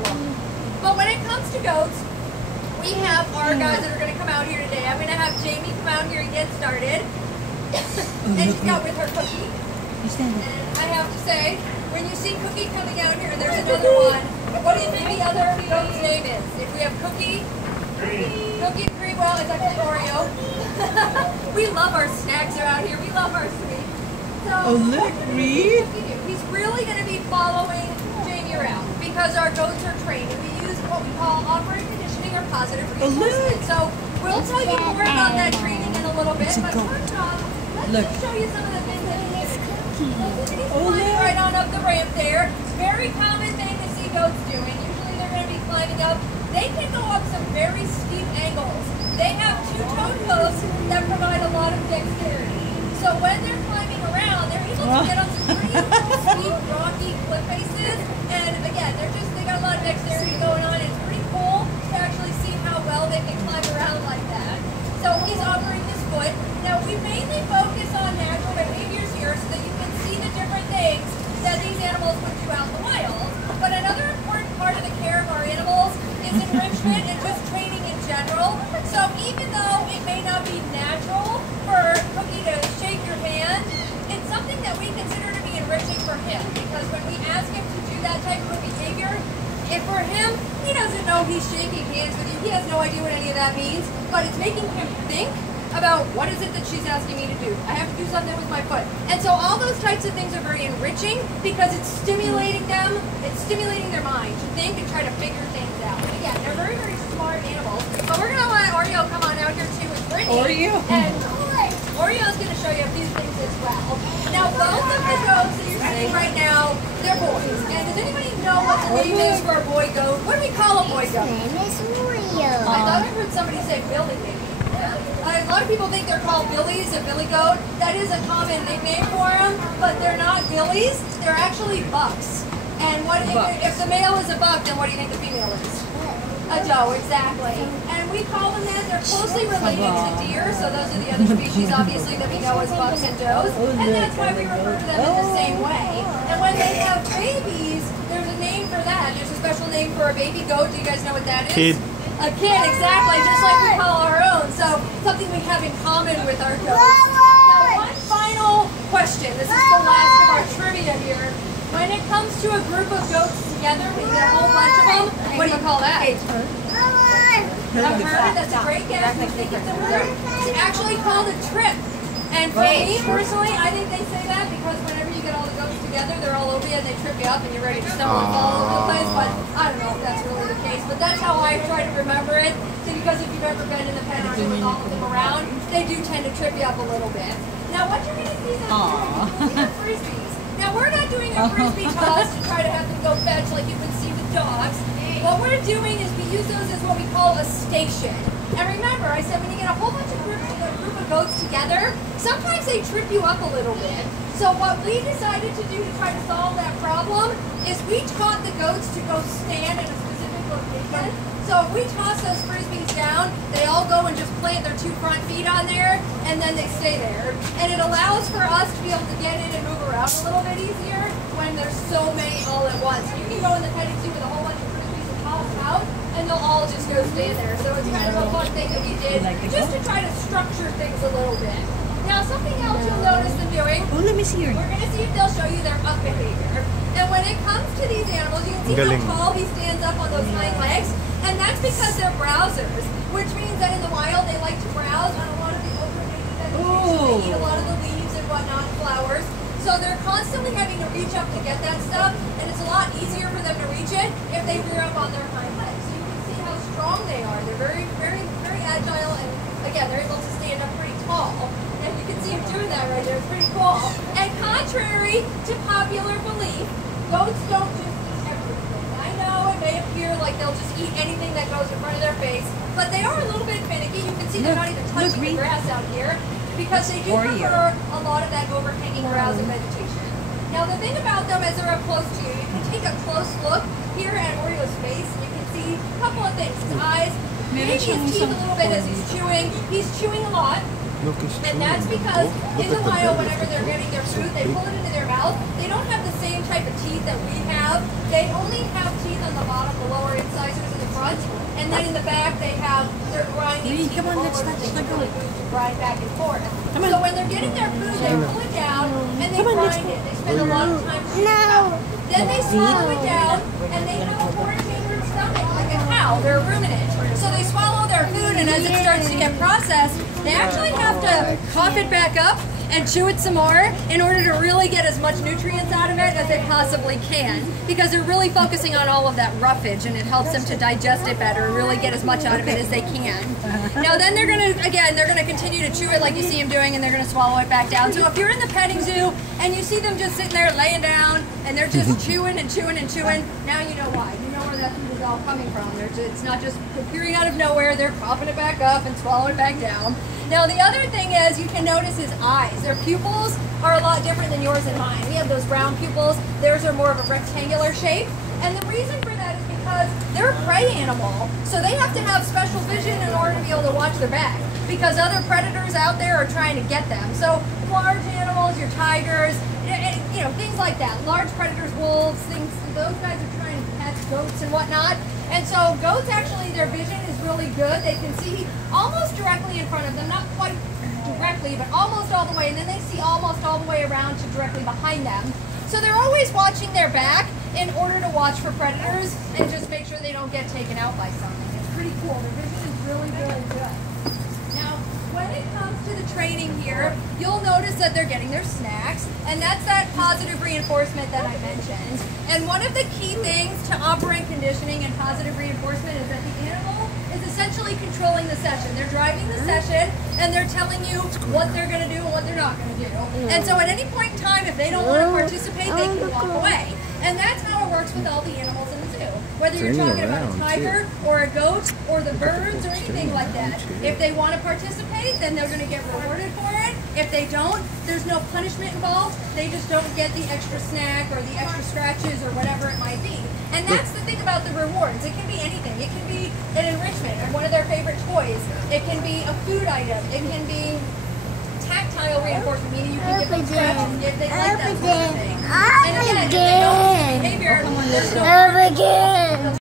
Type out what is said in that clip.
problem. But when it comes to goats, we have our guys that are going to come out here today. I'm going to have Jamie come out here and get started. And she's got with her Cookie. And I have to say, when you see Cookie coming out here, and there's another one, what do you think the other goat's name is? If we have Cookie, Cookie Cream, well, it's actually Oreo. We love our snacks around here. We love our sweets. So, oh, look, Reed. He's really going to be following Jamie around because our goats are trained, and we use what we call operant conditioning or positive reinforcement. So we'll tell you more about that training in a little bit, but first off, let's just show you some of the things that he's climbing right on up the ramp there. Very common thing to see goats doing. Usually they're going to be climbing up. They can go up some very steep angles. They have two-toed hoofs that provide a lot of dexterity. So when they're climbing around, they're able to get on some pretty steep, rocky cliff faces. And again, they got a lot of dexterity going on. It's pretty cool to actually see how well they can climb around like that. So he's offering his foot. Now we mainly focus on natural behaviors here so that you can see the different things that these animals would do out in the wild. But another important part of the care of our animals is enrichment and just training in general. So even though it may not be natural for Cookie to shake your hand, it's something that we consider to be enriching for him, because when we ask him to do that type of behavior, if for him, he doesn't know he's shaking hands with you. He has no idea what any of that means, but it's making him think about what is it that she's asking me to do. I have to do something with my foot. And so all those types of things are very enriching because it's stimulating them, it's stimulating their mind to think and try to figure things out. Again, they're very, very smart animals. But we're going to let Oreo come on out here too with Brittany. Oreo? And Oreo's going to show you a few things as well. Now, both of the goats that you're seeing right now, they're boys. And does anybody know what the name is for a boy goat? What do we call a boy goat? His name is Oreo. I thought I heard somebody say Billy, maybe. A lot of people think they're called Billies, a Billy goat. That is a common nickname for them, but they're not Billies. They're actually bucks. And what if the male is a buck, then what do you think the female is? A doe, exactly. And we call them that. They're closely related to deer, so those are the other species, obviously, that we know as bucks and does. And that's why we refer to them in the same way. And when they have babies, there's a name for that. There's a special name for a baby goat. Do you guys know what that is? Kid. A kid, exactly, just like we call our own. So something we have in common with our goats. Now, one final question. This is the last of our trivia here. When it comes to a group of goats together, we get a whole bunch of them. What do you call that? A herd. That's a great guess. We think it's a herd. It's actually called a trip. And for me personally, I think they say that because whenever you get all the goats together, they're all over you and they trip you up and you're ready to stumble and fall all over the place. But I don't know if that's really the case. But that's how I try to remember it. So because if you've ever been in the pen area with all of them around, they do tend to trip you up a little bit. Now what you're going to see them doing is frisbees. Now we're not doing a frisbee toss to try to have them go fetch like you would see with dogs. What we're doing is we use those as what we call a station. And remember, I said when you get a whole bunch of group of goats together, sometimes they trip you up a little bit. So what we decided to do to try to solve that problem is we taught the goats to go stand in a specific location. So if we toss those frisbees down, they all go and just plant their 2 front feet on there, and then they stay there. And it allows for us to be able to get in and move around a little bit easier when there's so many all at once. You can go in the petting zoo with a whole bunch of frisbees and toss them out, and they'll all just go stand there. So it's kind of a fun thing that we did just to try to structure things a little bit. Now something else you'll notice them doing, oh, let me see your... we're going to see if they'll show you their up behavior. And when it comes to these animals, you can see how tall he stands up on those hind legs. And that's because they're browsers, which means that in the wild they like to browse on a lot of the overhanging vegetation. They eat a lot of the leaves and whatnot, flowers. So they're constantly having to reach up to get that stuff, and it's a lot easier for them to reach it if they rear up on their hind legs. So you can see how strong they are. They're very, very, very agile, and again, they're able to stand up pretty tall. And you can see him doing that right there. It's pretty cool. And contrary to popular belief, goats don't just eat everything. I know it may appear like they'll just eat anything that goes in front of their face, but they are a little bit finicky. You can see they're not even touching the grass out here because they do prefer a lot of that overhanging grass and vegetation. Now the thing about them as they're up close to you, you can take a close look here at Oreo's face and you can see a couple of things. His eyes, maybe his teeth a little bit as he's chewing. He's chewing a lot. And that's because in the wild, whenever they're getting their food, they pull it into their mouth. They don't have the same type of teeth that we have. They only have teeth on the bottom training Come on, let's go. grind back and forth. So when they're getting their food, they pull it down and they grind it. They spend a lot of time chewing it out. Then they swallow it down, and they have a 4-chambered stomach like a cow. They're a ruminant. So they swallow their food, and as it starts to get processed, they actually have to cough it back up and chew it some more in order to really get as much nutrients out of it as they possibly can, because they're really focusing on all of that roughage, and it helps them to digest it better and really get as much out of it as they can. Now then they're gonna continue to chew it like you see them doing, and they're gonna swallow it back down. So if you're in the petting zoo and you see them just sitting there laying down and they're just chewing and chewing and chewing, now you know why. You know where that food is all coming from. It's not just appearing out of nowhere. They're coughing it back up and swallowing it back down. Now the other thing is, you can notice his eyes. Their pupils are a lot different than yours and mine. We have those round pupils. Theirs are more of a rectangular shape. And the reason for that is because they're a prey animal. So they have to have special vision in order to be able to watch their back, because other predators out there are trying to get them. So large animals, your tigers, you know, things like that. Large predators, wolves, things, those guys are trying to catch goats and whatnot. And so goats, actually, their vision is really good. They can see almost directly in front of them, not quite directly, but almost all the way. And then they see almost all the way around to directly behind them. So they're always watching their back in order to watch for predators and just make sure they don't get taken out by something. It's pretty cool. Their vision is really, really good. Now, when it comes to the training here, you'll notice that they're getting their snacks, and that's that positive reinforcement that I mentioned. And one of the key things to operant conditioning and positive reinforcement is that the animal is essentially controlling the session. They're driving the session, and they're telling you what they're going to do and what they're not going to do. And so at any point in time, if they don't want to participate, they can walk away. And that's how it works with all the animals in the zoo. Whether you're talking about a tiger or a goat or the birds or anything like that. If they want to participate, then they're going to get rewarded for it. If they don't, there's no punishment involved. They just don't get the extra snack or the extra scratches or whatever it might be. And that's the thing about the rewards. It can be anything. It can be an enrichment or one of their favorite toys. It can be a food item. It can be tactile reinforcement, meaning you can give them scratches if they like that sort of thing. And again, if they don't behavior, there's no